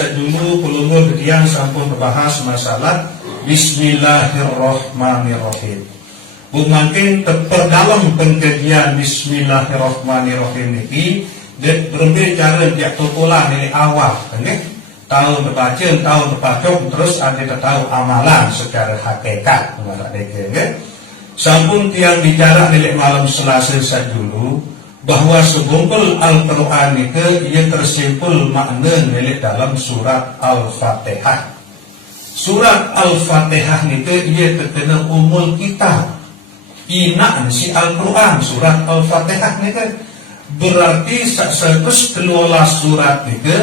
Dulu pelungur yang sampun membahas masalah Bismillahirrahmanirrahim. Mungkin terdalam pengkajian Bismillahirrahmanirrahim ini berbagai cara dia pola dari awal, kan? Tahu terbaca, tahu terbaca, terus ada tahu amalan secara hakikat, kan? Sampun tiang bicara dari malam Selasa dulu bahwa segumpul Al-Quran itu ia tersimpul makna milik dalam surat Al-Fatihah. Surat Al-Fatihah itu ia terkena umul kita inaan si Al-Quran. Surat Al-Fatihah itu berarti sekus keluarlah surat itu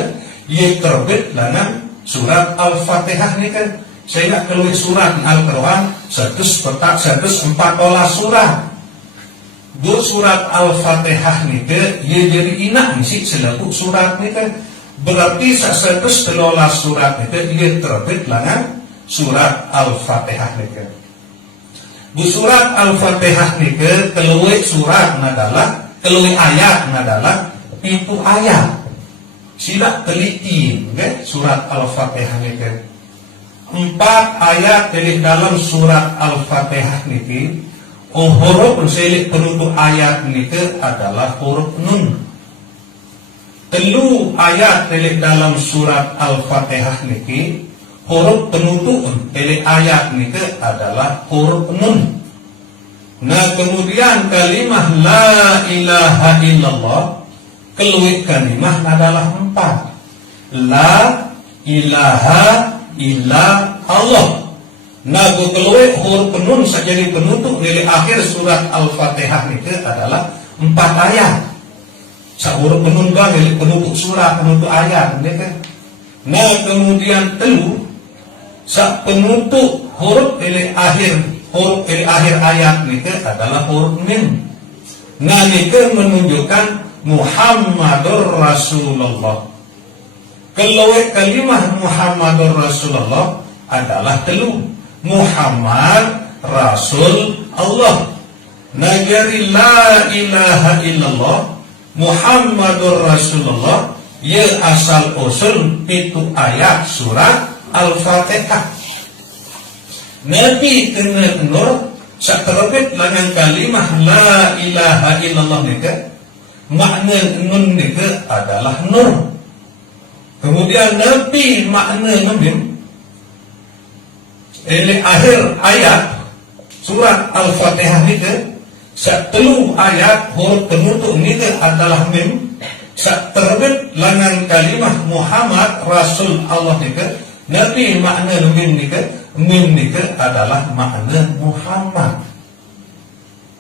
ia terbit dengan surat Al-Fatihah itu. Sehingga keluar surat Al-Quran 104 surat. Dua surat Al-Fatihah ni ke ia jadi inak sih selaku surat ni kan berarti sekus kelola surat ni ke ia terbit dengan surat Al-Fatihah ni ke. Bu surat Al-Fatihah ni ke keluar surat adalah keluar ayat adalah itu ayat. Sila teliti ke surat Al-Fatihah ni ke 4 ayat dari dalam surat Al-Fatihah ni ke. Huruf selik penutup ayat ini adalah huruf nun. Telu ayat dari dalam surat Al-Fatihah ini huruf penutup dari ayat ini adalah huruf nun. Nah kemudian kalimah la ilaha illallah keluar kalimah adalah 4. La ilaha illallah. Nah, keluar huruf nun jadi penutup dari akhir surat Al-Fatihah itu adalah 4 ayat. Huruf nun dari penutup surat, penutup ayat, kan? Nah, kemudian telu penutup huruf dari akhir ayat itu adalah huruf mim. Nah, itu menunjukkan Muhammadur Rasulullah. Keluar kalimah Muhammadur Rasulullah adalah telu. Muhammad Rasul Allah. Nagari la ilaha illallah Muhammadur Rasulullah ya asal usul itu ayat surat Al-Fatihah. Nabi kena nur saterbit dengan kalimah la ilaha illallah nika makna nun nika adalah nur. Kemudian Nabi makna mim ini akhir ayat surat Al-Fatihah itu satu ayat huruf penutup ini adalah mim. Terbit dengan kalimah Muhammad Rasul Allah itu Nabi makna mim itu adalah makna Muhammad.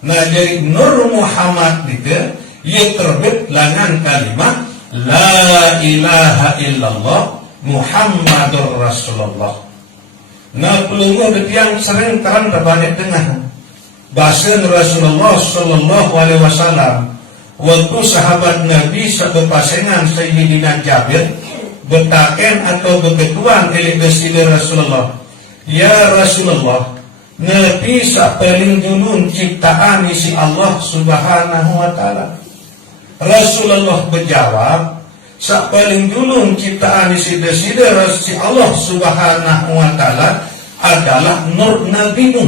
Nah jadi nur Muhammad itu ia terbit dengan kalimah la ilaha illallah Muhammadur Rasulullah. Nah pelunggu yang sering terang terbanyak dengan bahasa Rasulullah Sallallahu Alaihi Wasallam waktu sahabat Nabi satu pasangan Sayyidina Jabir bertaken atau berketuan oleh Rasulullah, ya Rasulullah, Nabi paling dulu ciptaan isi Allah Subhanahu Wa Taala. Rasulullah berjawab, paling dulu ciptaan isi Allah Subhanahu Wa Taala adalah nur Nabi-Mu.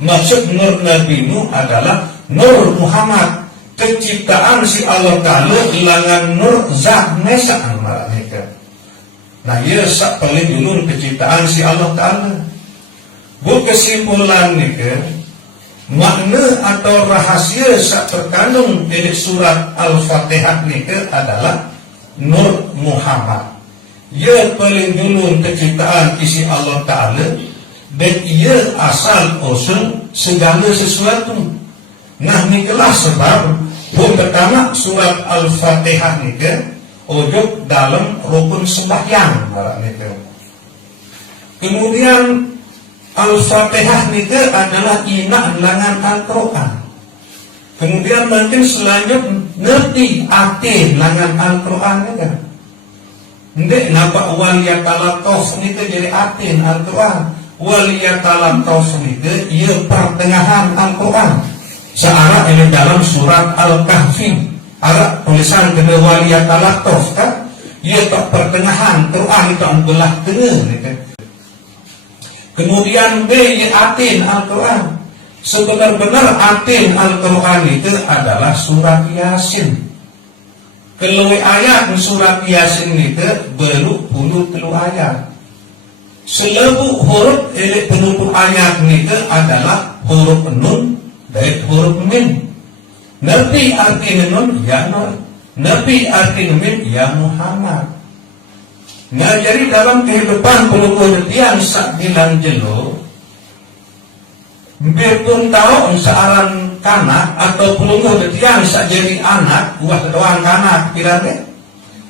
Maksud nur Nabi-Mu adalah nur Muhammad. Keciptaan si Allah Ta'ala ilangan nur zat nesa mereka. Nah ia paling dulu keciptaan si Allah Ta'ala. Bu kesimpulan nika makna atau rahasia terkandung di surat Al-Fatihah nika adalah nur Muhammad. Ia paling dulu keciptaan isi Allah Ta'ala dan ia asal usul segala sesuatu. Nah inilah sebab pertama surat Al-Fatihah nika ujuk dalam rukun sembahyang. Kemudian Al-Fatihah nika adalah inak lengan Al-Quran. Kemudian mungkin selanjutnya ngerti arti lengan Al-Quran nika. Ndek nampak waliyatalatov nika jadi arti Al-Quran. Waliyatalatov nika ia pertengahan Al-Quran. Searah ini dalam surat Al-Kahfi, arah tulisan kedua waliyatalatov kan? ia tak pertengahan Quran itu belah tengah gitu. Kemudian B, ia atin Al-Quran. Sebenar-benar atin Al-Quran itu adalah surat Yasin. Keluar ayat surat Yasin itu baru 10 ayat. Selebu huruf elek penutup ayat itu adalah huruf nun dan huruf mim. Nabi arti nun ya Nur, Nabi arti mim ya Muhammad. Nah, jadi dalam kehidupan pelukul yang sak bilang jelo, biarpun tahu seorang kanak atau pelukul yang sak jadi anak, buah ketuaan kanak, kiranya,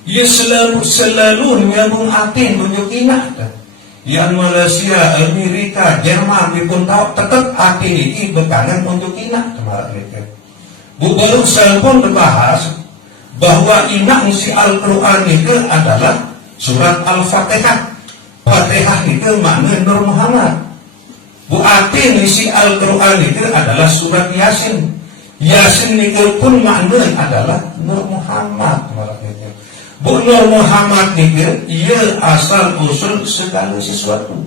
ia selalu nyambung atin tunjuk ingat. Yang Malaysia, Amerika, Jerman, biarpun tahu tetap atin ini berkangen tunjuk ingat kemarin mereka. Baru saya pun berbahas bahwa ingat si Al-Quran itu adalah surat Al-Fatihah. Fatihah itu makna Nur Muhammad. Berarti isi Al-Quran itu adalah surat Yasin. Yasin itu pun makna adalah Nur Muhammad. Bu Nur Muhammad itu ia asal usul segala sesuatu.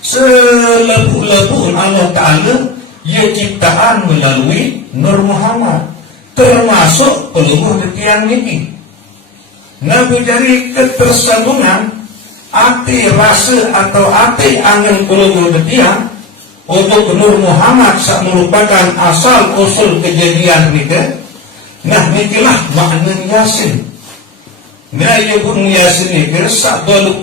Selebu-lebu Allah Ta'ala ia ciptaan melalui Nur Muhammad, termasuk peluruh detian ini. Nabi dari ketersambungan arti rasa atau arti angin peluruh detian untuk Nur Muhammad sak merupakan asal usul kejadian ini. Nah, inilah makna Yasin. Nah, ia pun Yasin ini sak 20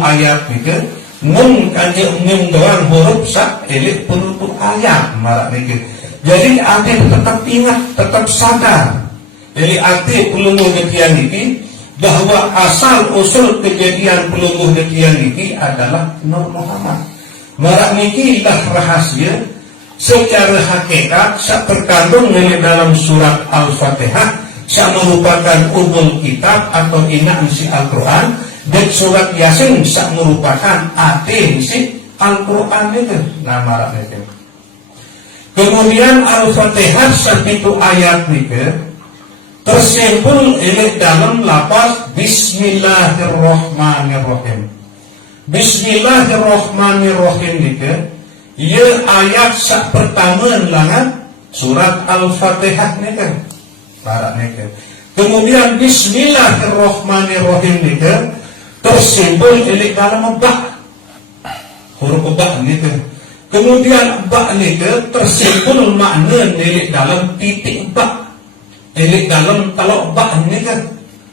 ayat ini nun kanja mim doang huruf sak elek penutup ayat marak ini. Jadi arti tetap ingat, tetap sadar. Jadi arti peluruh detian ini bahwa asal usul kejadian pelungguh detian ini adalah Nur Muhammad. Marak niki lah rahasia secara hakikat sak terkandung di dalam surat Al-Fatihah, sak merupakan umul kitab atau inna isi Al-Quran, dan surat Yasin sak merupakan arti isi Al-Quran itu. Nah, marak niki. Kemudian Al-Fatihah satu ayat niki tersimpul ini dalam lafaz Bismillahirrahmanirrahim. Bismillahirrahmanirrahim itu ia ayat sak pertama langan surat Al-Fatihah itu. Barak itu. Kemudian Bismillahirrahmanirrahim itu tersimpul ini dalam ba, huruf ba itu. Kemudian ba itu tersimpul makna ini dalam titik ba. Ini dalam kalau bak ini kan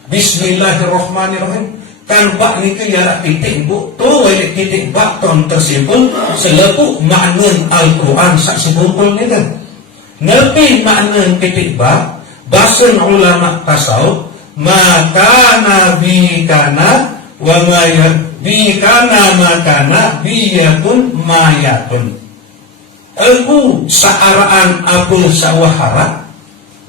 Bismillahirrahmanirrahim kan bak ini kan ya titik bu tu ini titik bak ton tersimpul selebu makna Al-Quran sak sekumpul ni kan. Nabi makna titik bak bahasa ulama tasawuf maka nabi kana wa mayat bi kana makana biyakun mayatun. Aku saaraan abul sawahara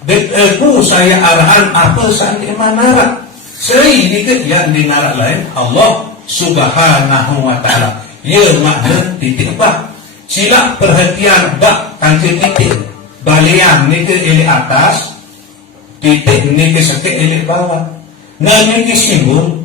dan aku saya arahan apa saat manara. Saya ini ke yang di narak lain Allah Subhanahu wa ta'ala. Ya makna titik bak. Sila perhatian bak kanci titik. Balian ni ke ili atas, titik ni ke sekit ili bawah. Nah ni ke simbol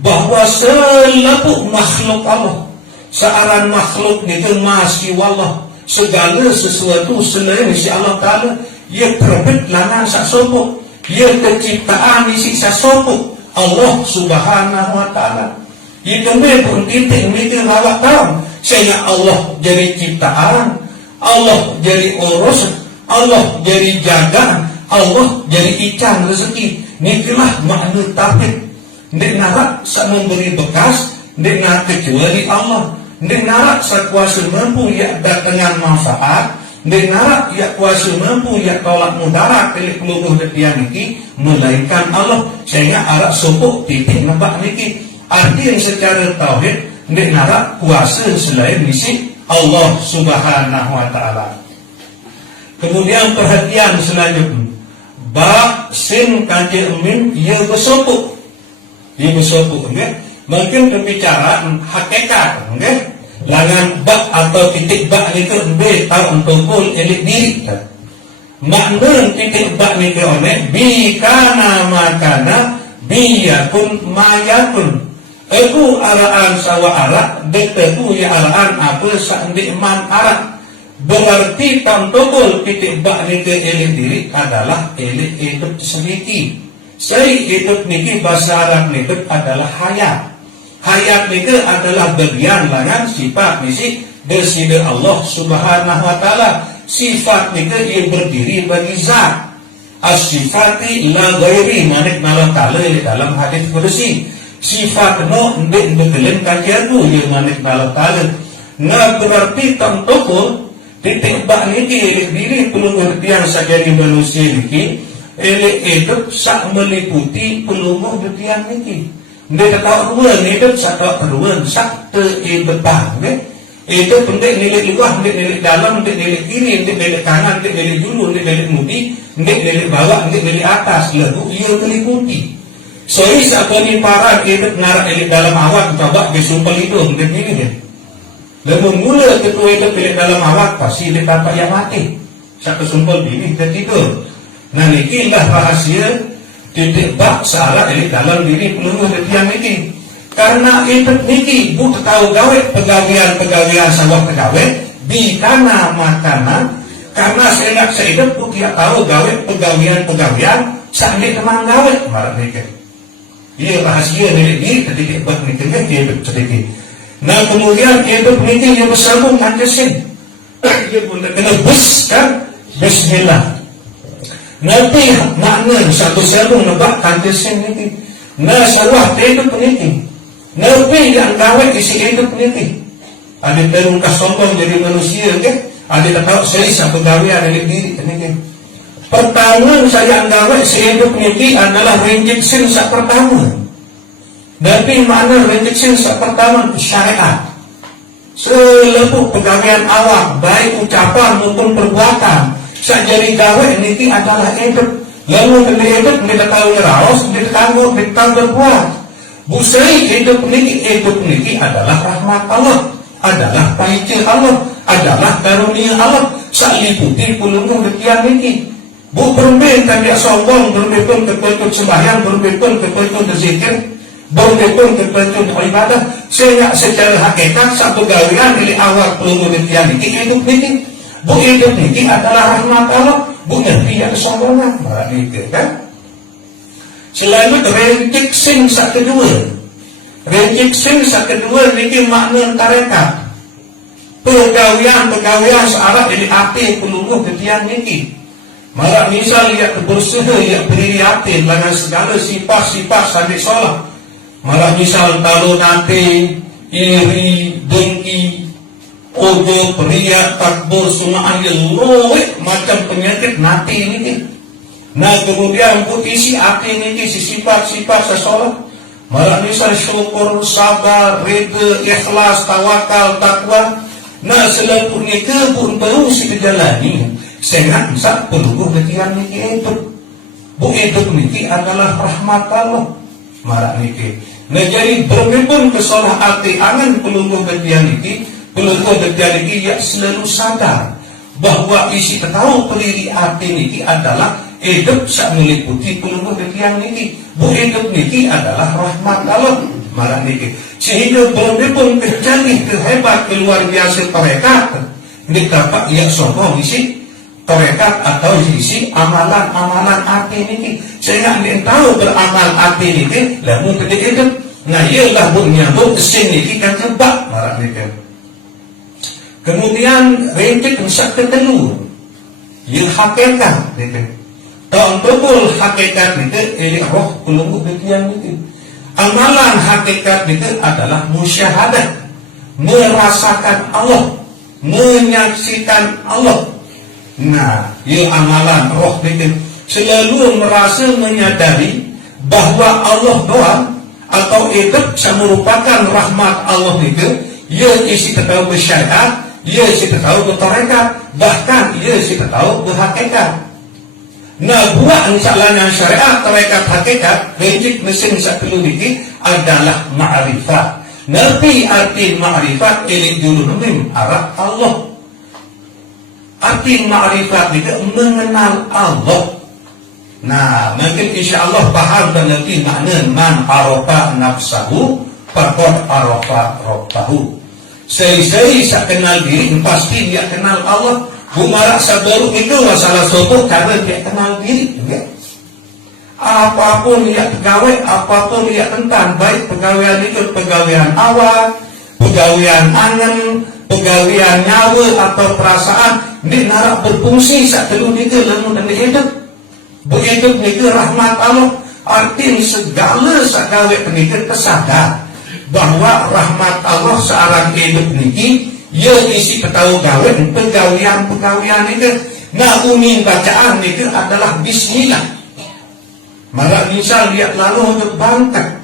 bahwa selalu makhluk Allah, searan makhluk ni ke masih wallah, segala sesuatu selain si Allah Ta'ala ia terbit langan sak sopuk, ia terciptaan isi sak sopuk Allah Subhanahu wa ta'ala. Ia kembali pun titik mikir awak tahu sehingga Allah jadi ciptaan, Allah jadi urus, Allah jadi jaga, Allah jadi ikan rezeki. Inilah makna tauhid. Nek narak sak memberi bekas, nek narak kecuali Allah, nek narak sak kuasa mampu ia datangkan manfaat, nek narak ia kuasa mampu ia tolak mudarat dari peluluh detian niki melainkan Allah. Sehingga arak sopuk titik nampak niki arti yang secara tauhid nek narak kuasa selain misi Allah Subhanahu wa ta'ala. Kemudian perhatian selanjutnya ba sin kanji mim ia bersopuk. Ia bersopuk okay? Mungkin berbicara hakikat okay? Langan bak atau titik bak itu B tahu untuk kul elik diri. Makna titik bak ni ke oleh bi kana makana biyakun mayakun. Aku araan sawa arak, deteku ya araan apa sandi man arak. Berarti tamtobol titik bak ni ke elit diri adalah elit hidup sedikit. Saya hidup niki bahasa Arab hidup adalah hayat. Hayat niki adalah bagian langan sifat misi bersih Allah Subhanahu Wa Taala. Sifat niki ia berdiri bagi zat. As-sifati la ghairi manik malam ta'ala dalam hadis qudsi. Sifat no ndek ndekelen kajianku yang manik malam ta'ala. Nah berarti tamtobol titik bak niki diri perlu ngertian sajadi manusia niki hidup sak meliputi pelumuh dutian niki. Dia tahu ruang hidup sak ruang sak betang itu penting nilai luar, nilai dalam, nilai kiri, nilai kanan, nilai dulu, nilai mudi, nilai bawah, nilai atas. Lalu ia meliputi. Sorry sakoni para hidup narak nilai dalam awak coba besumpel hidung begini ya. Lalu mula ketua hidup nilai dalam awak pasti dia bapak yang mati. Satu sumpel bini dan tidur. Nah inilah rahasia titik bak searah nilai dalam diri peluru yang ini. Karena hidup niki bu tahu gawe pegawian sawah pegawe di tanah makanan. Karena saya hidup bu tidak tahu gawe pegawian sambil teman gawe marah niki. Iya rahasia niki ketika buat niki dia hidup sedikit. Nah kemudian hidup niki yang bersambung kandesin. Dia pun kena bus kan Bismillah. Nanti makna satu sambung nebak kandesin niki. Nah sawah hidup niki. Nabi yang gawe isi hidup niki. Ada terung kasombong jadi manusia ke? Ada tahu saya sa pegawai dari diri niki. Pertama saya gawe isi hidup niki adalah rejection sa pertama. Tapi mana rejection sa pertama syariat. Seluruh pegawaian awak baik ucapan maupun perbuatan sa jadi gawe niki adalah hidup. Lalu dari hidup kita tahu raos, kita berbuat. Busai hidup niki adalah rahmat Allah, adalah pahicil Allah, adalah karunia Allah. Saliputi pulungan detian niki. Bu berbeda dia sombong, berbeda kepentuk sembahyang, berbeda kepentuk zikir, berbeda kepentuk ibadah. Sehingga secara hakikat satu gawian dari awal pulungan detian niki hidup niki. Bu hidup niki adalah rahmat Allah, bu ngerti ada sombongan, malah niki kan? Selain itu rejection sa kedua. Rejection sa kedua niki makna tarekat. Pegawian searah dari hati peluluh ketian niki. Malah misal ia berusaha ia berdiri hati dengan segala sifat-sifat sampai sholat. Malah misal kalau nanti iri, dengki, ojo, periak, takbur, semua ambil loik macam penyakit nanti niki. Nah kemudian isi hati ini sifat-sifat sesolat. Malah misal syukur, sabar, reda, ikhlas, tawakal, takwa. Nah selalu ini kebun terus dijalani. Sehingga bisa peluruh ketian niki hidup. Bu hidup niki adalah rahmat Allah. Malah niki. Nah jadi bermipun kesolah hati angan peluruh ketian niki. Peluruh ketian niki ya selalu sadar bahwa isi tahu peliri hati niki adalah hidup sak meliputi peluru ketiang niki. Bu hidup niki adalah rahmat Allah. Malah niki. Sehingga belum terjadi kehebat keluar biasa tarekat. Ini dapat ia sombong isi tarekat atau isi amalan hati niki. Sehingga dia tahu beramal hati niki. Lalu ketika hidup. Nah ialah bu nyambung kesin niki kan jebak. Malah niki. Kemudian rentik sak ketelur. Yang hakikat niki. Tahun betul hakikat itu ini roh kulungu bagian itu. Amalan hakikat itu adalah musyahadah, merasakan Allah, menyaksikan Allah. Nah, ini amalan roh itu selalu merasa menyadari bahwa Allah doang atau hidup merupakan rahmat Allah itu. Ia isi tahu bersyariat, ia isi tahu bertarekat, bahkan ia isi tahu berhakikat. Nah buat misalnya syariat tarekat hakikat rejik mesin satu niki adalah ma'rifat. Nabi arti ma'rifat ini dulu nubim arah Allah. Arti ma'rifat itu mengenal Allah. Nah, mungkin insya Allah paham dan ngerti makna man arafa nafsahu faqad arafa rabbahu. Seri-seri sak kenal diri pasti dia kenal Allah. Bumarak sabaru itu masalah sopoh karena dia kenal diri. Ya? Apapun dia pegawai, apapun dia tentang, baik pegawaian itu pegawaian awal, pegawaian angen, pegawaian nyawa atau perasaan, ini narak berfungsi sak telu itu lamun dan hidup. Begitu itu rahmat Allah. Artinya segala sakawai penikan kesadar bahwa rahmat Allah seorang hidup niki ia isi petahu gawe pegawaian itu. Nah, umin bacaan itu adalah bismillah. Maka misal lihat lalu untuk bangkat,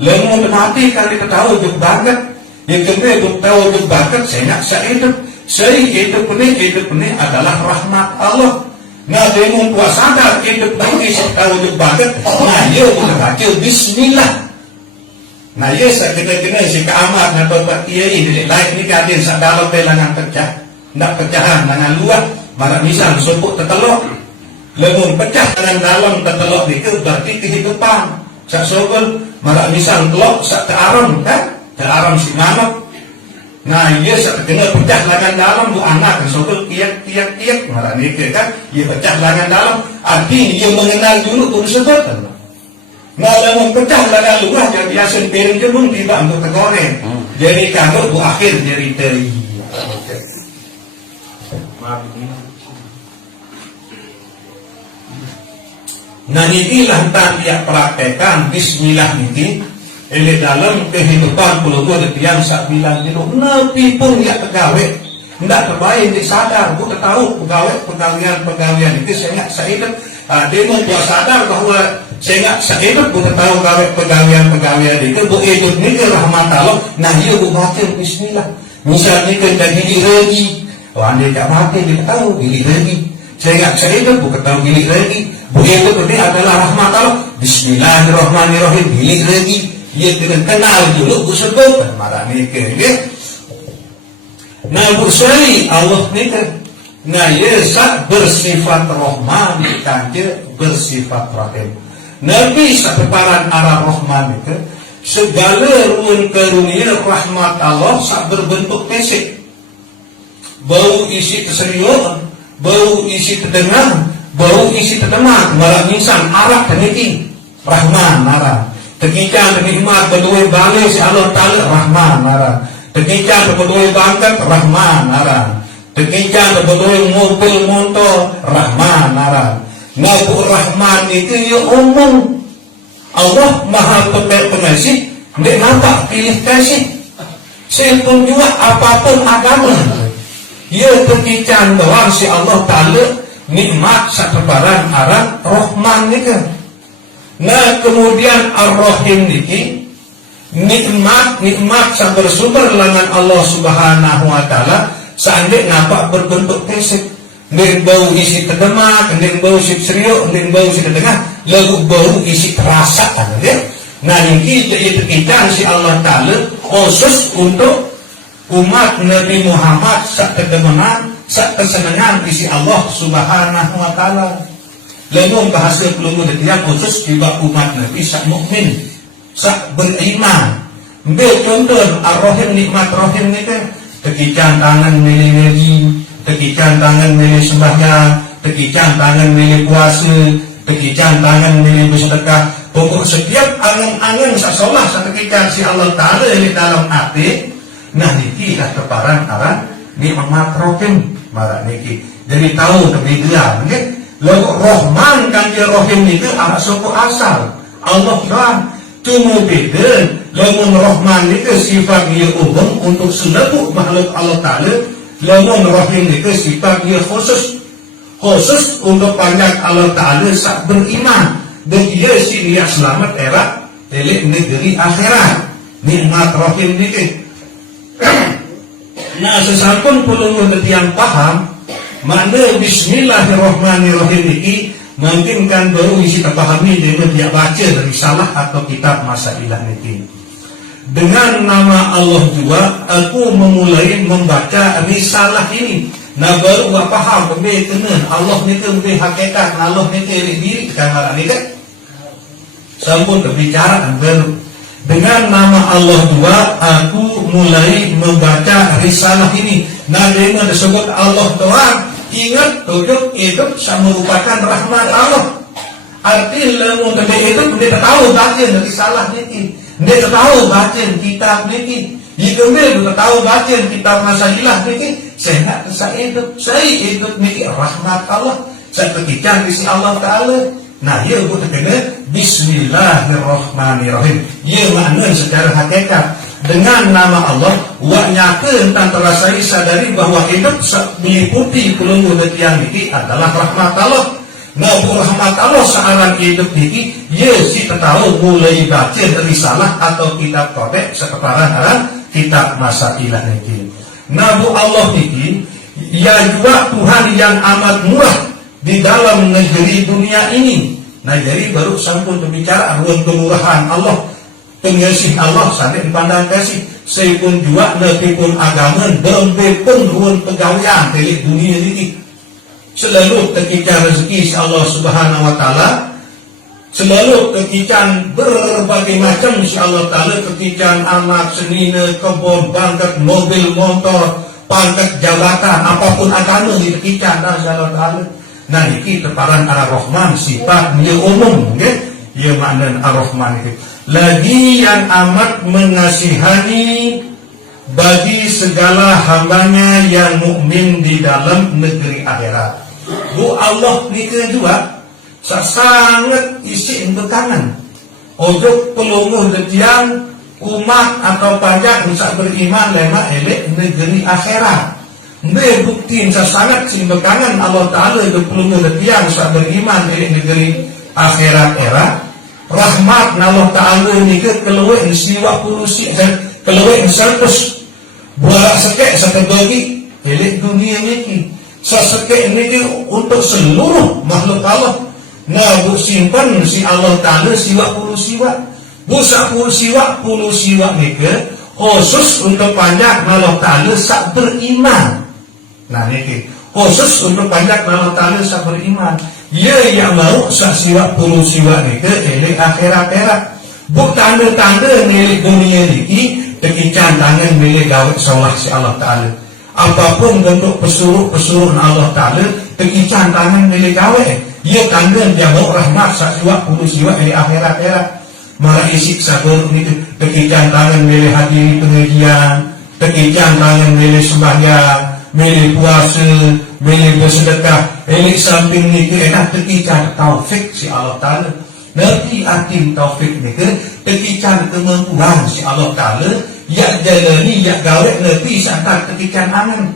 lalu menati kali petahu untuk bangkat, yang kedua untuk tahu untuk bangkat, saya hidup ini adalah rahmat Allah. Nah, dengan puasa sadar hidup ini saya tahu untuk bangkat. Nah, ia boleh baca bismillah. Nah, ya kita si keamat atau pak kiai ini lain ni kadin sak dalam pelangan pecah, ndak pecahan dengan luar. Marak misal sepuk tetelok, lemun pecah dengan dalam tetelok itu berarti kehidupan. Sak sogol marak misal telok sak kearam kan, kearam si mamak. Nah, ia sak kena pecah lengan dalam bu anak sogol tiak marak ni kan, ia pecah lengan dalam. Artinya ia mengenal dulu tersebut. Nah, lemun pecah lengan luar jadi biasa piring jemung tiba untuk tergoreng. Jadi kagok bu akhir jadi teri. Nah, inilah yang dia praktekan bismillah ini dalam kehidupan puluh yang sak bilang itu nabi pun dia pegawai tidak terbaik disadar bu tahu pegawaian itu saya hidup dia membuat sadar bahwa saya hidup bu tahu pegawaian itu bu hidup ini rahmat Allah. Nah, ia bu baca bismillah misalnya kita gili lagi anda tak mati dia tahu gili lagi saya hidup bu tahu gili lagi bu hidup ini adalah rahmat Allah. Bismillahirrahmanirrahim gili lagi ia dengan kenal dulu bu sebut marah nikah ya. Nah, bu seri Allah nikah. Nah, ia bersifat rahman kanjir bersifat rahim. Nabi sepeparan arah rahman itu segala ruang karunia rahmat Allah sak berbentuk pesek. Bau isi keseriuan, bau isi terdengar, bau isi terdengar. Malah insan arah peniti rahman arah. Ketika nikmat berdua balik si Allah Ta'ala rahman arah. Ketika berdua bangkat rahman arah. Ketika berdua mobil motor rahman arah. Nabi rahman itu ya umum. Allah maha pengasih. Tidak nampak pilih kasih. Seipun juga apapun agama. Ya ketika bahwa si Allah Ta'ala nikmat sekebaran arah rahman itu. Nah, kemudian ar-rahim niki nikmat yang bersumber lengan Allah Subhanahu wa taala seandainya nampak berbentuk pesek. Ning bau isi terdemak, ning bau isi seriuk, ning bau isi terdengar, lalu bau isi terasa ya. Nah, niki itu kita si Allah Taala khusus untuk umat Nabi Muhammad sak kedemenan, sak kesenangan isi Allah Subhanahu wa taala. Lalu bahasa peluru yang khusus juga umat Nabi sak mukmin, sak beriman. Ambil contoh ar-rahim nikmat rahim ni kan, kekican tangan milih ngaji, kekican tangan milih sembahyang, kekican tangan milih puasa, kekican tangan milih bersedekah. Pokok setiap angan-angan sak solah sak kekican si Allah Taala di dalam hati. Nah, niki lah keparan aran nikmat rahim marah niki. Jadi tahu kebedaan, okay? Lalu Rahman kan dia Rahim itu anak suku asal Allah kan cuma beda. Lalu Rahman itu sifat dia umum untuk seluruh makhluk Allah Ta'ala. Lalu Rahim itu sifat dia khusus untuk banyak Allah Ta'ala sak beriman. Dan dia si dia selamat era dari negeri akhirat. Nikmat Rahim itu. Nah, sesapun perlu yang paham makna bismillahirrahmanirrahim ini mungkin kan baru isi terpahami dengan dia baca dari salah atau kitab Masailah ini. Dengan nama Allah juga aku memulai membaca risalah ini. Nah baru buat faham lebih kena Allah ni ke lebih hakikat, Allah ni ke diri kamar ni kan. Sampun berbicara baru dengan nama Allah dua, aku mulai membaca risalah ini. Nah dengan disebut Allah Tuhan, ingat tujuh hidup merupakan rahmat Allah. Arti lamun gede itu dia tahu baca risalah ni, dia tahu baca kitab ni. Jika dia tahu baca kitab masalah ni, saya hidup ni rahmat Allah. Saya ketika di Allah Taala. Nah, ia buat kena Bismillahirrahmanirrahim. Ia makna secara hakikat dengan nama Allah, wa nyata tentang terasai sadari bahawa hidup meliputi pelunggu detiang ini adalah rahmat Allah. Nah, rahmat Allah searang hidup ini, ia si tahu mulai baca risalah atau kitab kodek sekeparan kitab masalah ini. Nah, Allah ini, ia juga Tuhan yang amat murah di dalam negeri dunia ini. Nah jadi baru sampun berbicara ruang kemurahan Allah, pengasih Allah sampai dipandang kasih. Saya pun juga nabi pun agama dembe pun ruang pegawaian dari dunia ini. Selalu ketika rezeki Allah Subhanahu Wa Taala, selalu ketika berbagai macam si Allah Taala, ketika anak senina kebun pangkat mobil motor pangkat jabatan apapun agama di ketika Allah Taala. Nah ini terparan Ar-Rahman sifatnya umum, okay? Ia makna Ar-Rahman itu. Lagi yang amat mengasihani bagi segala hambanya yang mukmin di dalam negeri akhirat. Bu Allah ni juga sangat isi bertangan. Ojo pelunguh detian umat atau pajak bisa beriman lema elek negeri akhirat. Dia bukti sangat simbekangan Allah Ta'ala itu perlu tiang saat beriman di negeri akhirat era rahmat Allah Ta'ala ini ke keluar siwa pulusi dan keluar serpus buat sekek sekebagi milik dunia ini sesekek ini untuk seluruh makhluk Allah. Nah bu simpan si Allah Ta'ala siwa pulusiwa bu puluh siwa ini ke khusus untuk panjang Allah Ta'ala saat beriman. Nah ini khusus untuk panjang Allah Ta'ala saat beriman. Ia yang mau siwa puluh siwa ni ke milik akhirat era. Buk tanda-tanda milik dunia ni tekican tangan milik gawat solah si Allah Ta'ala. Apapun bentuk pesuruh Allah Ta'ala tekican tangan milik gawat. Ia tanda dia mau rahmat siwa puluh siwa milik akhirat era. Mara isi sabar ni tekican tangan milik hadiri pengajian, tekican tangan milik sembahyang, milik puasa, milik bersedekah, milik samping ni ke enak tekican taufik si Allah Ta'ala. Nanti atim taufik ni ke tekican kemampuan si Allah Ta'ala yak jalani yak gawek nanti sangat tekican tangan.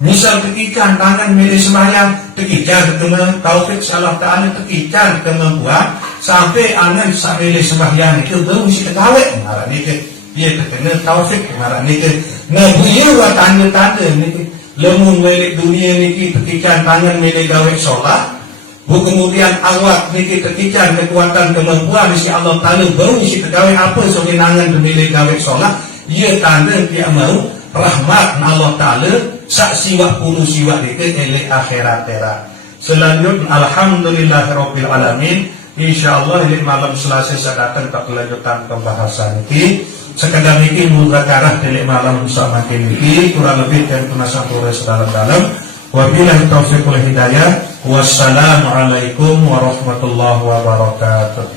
Misal tekican tangan milik sembahyang, tekican kemampuan taufik si Allah Ta'ala, tekican kemampuan sampai anak milik sembahyang itu baru si gawek. Marah ni ke dia terkena taufik marah ni ke. Nah dia buat tanda-tanda ni ke lemun milik dunia niki petikan tangan milik gawek solat, bu kemudian awak niki petikan kekuatan kemampuan si Allah Ta'ala baru si gawek apa sogenangan milik gawek solat, ia tanda dia mau rahmat Allah Ta'ala sak siwa puluh siwa niki milik akhirat era. Selanjutnya alhamdulillahirabbil alamin. Insyaallah ini malam Selasa saya datang ke kelanjutan pembahasan ini. Sekadar ini muzakarah dari malam bersama ini kurang lebih dari tunasan tulis dalam-dalam. Wabillahi taufiq wal hidayah. Wassalamualaikum warahmatullahi wabarakatuh.